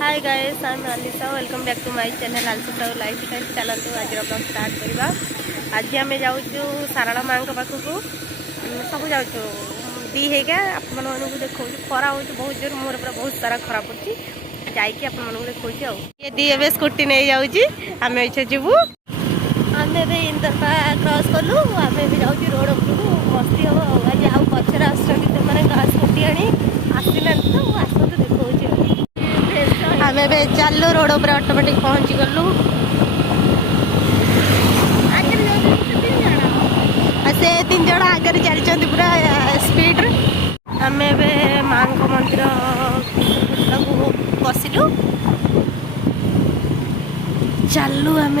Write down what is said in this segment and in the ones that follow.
Hi guys, I am Alisha. Welcome back to my channel Alisha lifestyle. चलतु आज blog start करवा। आज आम जाऊँ सारला माँ पाखक सब जाऊँ दी है आप देखो खरा हो बहुत जोर मोर पूरा बहुत सारा खरा पड़ी जाकि देखो ये दी ए स्कूटी नहीं जाऊँगी आम इच्छा जीवु आम इंदरपा क्रॉस कलु आम जाऊँ रोड उपरକୁ मस्ती हम आज आउ पचर आस स्कूटी आनी आसी ना तो आसतु देखा आम ए चलु रोड पर ऑटोमेटिक पहुँची गलु से 3 जन आगे चलते पूरा स्पीड आम ए माँ मंदिर बसिलु चलु आम ए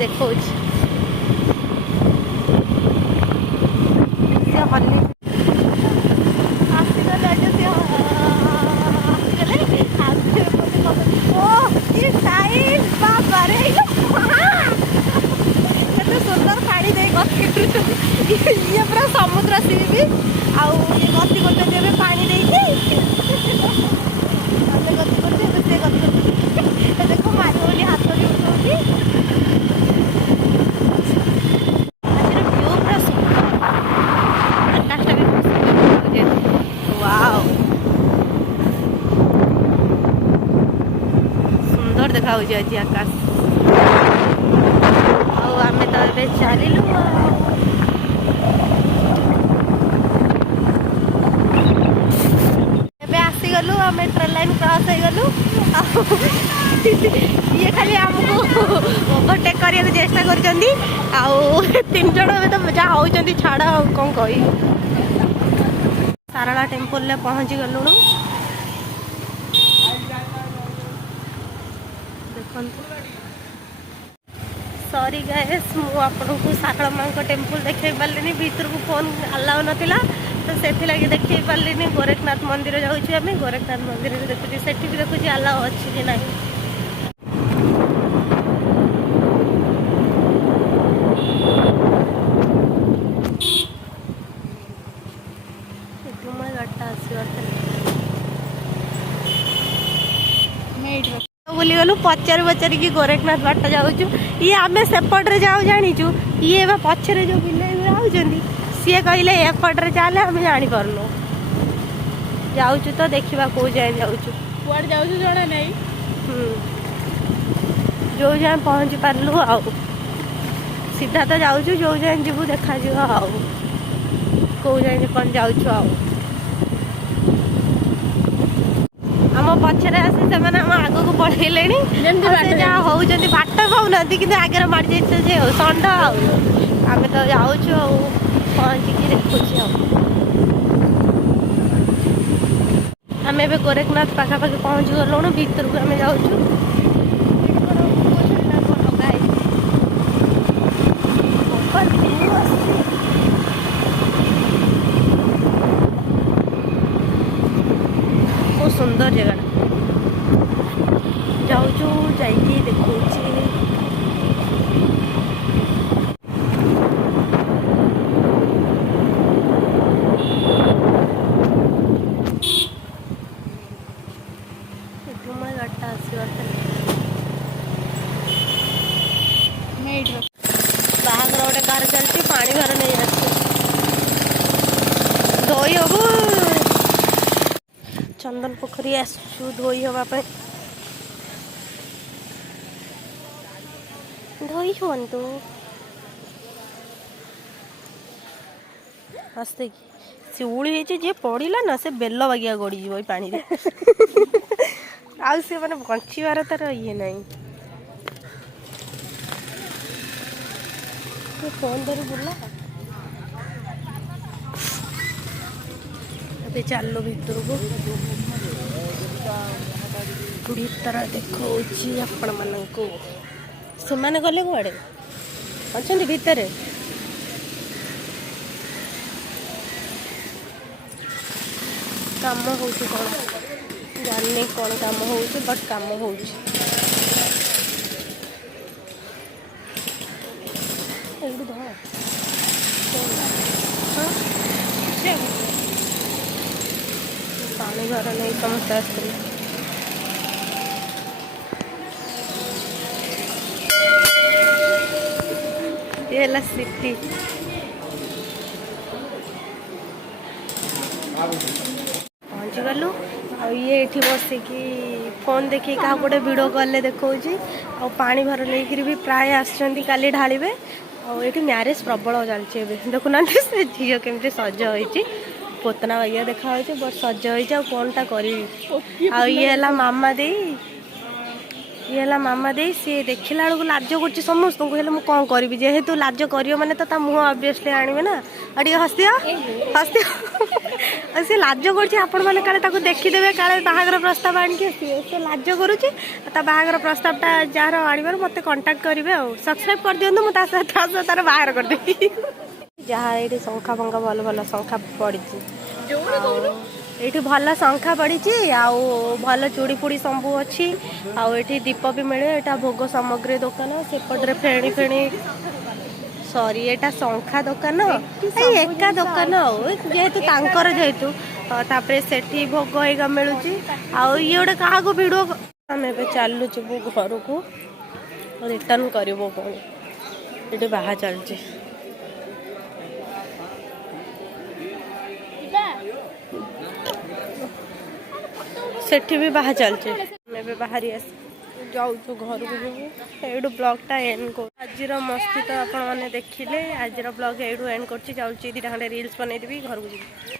देखो सुंदर पानी दे ये पूरा समुद्र सी भी आउ ये गति करते पानी देके गति करते से गति देखो मारी बोली हाथ भी उठाऊँगी सुंदर देखा आज आकाश आम तो ये चलू आसीगलु आम ट्रेन लाइन क्रॉस हो गलु ये खाली आमको ओवरटेक करने को चेष्टा कर 3 जन तो जहाँ होती छाड़ कौन कही सारला टेम्पल पहुँची गलु देखो सॉरी गाइस मुझे सारला माँ को टेम्पल देखे पारे भीतर को फोन अलाउ नाला तो से लगे देखे पारे गोरखनाथ मंदिर जाऊँ गोरखनाथ मंदिर देखुची से भी देखुची अलाउ अच्छी कि ना बुली गलु पचार पचार कि गोरखनाथ बाट जाऊँ ये आम सेपटे जाऊ जाचु ये पछरे जो बिल आउंट सी कहले एपटे चले आम जापारनु जाऊँ तो देखा कौ जाए जाऊँ कुआड़ जाऊँ जड़े नहीं जो जाए पहुँची पार्लु आउ सीधा तो जाऊँ जो जाए जीवु देखा आउ कौ जाए कौन जाऊँ आउ आम पचर आसी से आग को पढ़ेले जहाँ होती बाट पाऊना कि आगे मारी जाइए षंड आम तो जाऊँ पहुँचिकी देखुची आम ए गोरखनाथ पाखापाखि पहुँची गलुणु भीतर को आम जाऊँ बहुत सुंदर जगह जाऊँ जाइए देखुची बाहर गोटे कार चलती पानी घर नहीं आस धोई हबू चंदन पोखरी आसु धोई हाँपाई धोई हूँ आस्ते शिउली जी पड़ा ना से बेल बागिया गड़ीज पानी आउ सी मैंने बचार तार ये ना फोन धरी बुला अभी चलो भीतर को बुढ़ी तरह देखो आपण मानू से मैंने गले कड़े अच्छा भितर काम हो कौन जानी कौन काम हो बट काम हो पानी घर नहीं समस्ते आसते ये है सिटी पहुँची गलु ये बसिकी फोन देखिए क्या गोटे वीडियो कॉल देखा पानी भर नहीं भी प्राय आसुँच काली ढालिबे ये म्यारेज प्रबल चलती देखुना से झील केमती सज हो पोतना बाइया देखा बट सज हो कौन टा करी ये मामा दे ये मामा दे सी देखला बेलू लाज कर समस्त को मुझे कौन करी जेहेतु लाज कर मैंने तो मुँह ऑब्वियसली आने ना और हसी हसी सी लाज कर काले देखीदे काले बाहागर प्रस्ताव आणिकी आसवे से लाज करुच्ची बाहागर प्रस्तावटा जार आण मत कंटाक्ट करेंगे सब्सक्राइब कर दिखाँ मुझे तार बाहर करदेवी जहाँ ये शंखा फंखा भल भल शंखा पड़ी ये भल शंखा पड़ी भल चूड़ी फुड़ी सबू अच्छी आठी दीप भी मिले यहाँ भोग सामग्री दुकान सेपटे फेणी फेणी सॉरी एटा शंखा दुकान एका दुकान जेहेतु तांकर जेहेतु तापर सेठी भोग होगा मिलूँ ये गोटे क्या भिड़ आम ए चलु घर को रिटर्न कर बाहा चलची सेठी भी बाहा चलचे मैं बाहरी आस जाऊँ घर को ये ब्लॉगटा एंड कर आज मस्ती तो आप देखिले आज ब्लॉग एंड कर जाऊँगी 2 खंडे रील्स बनईदेवी घर को जी।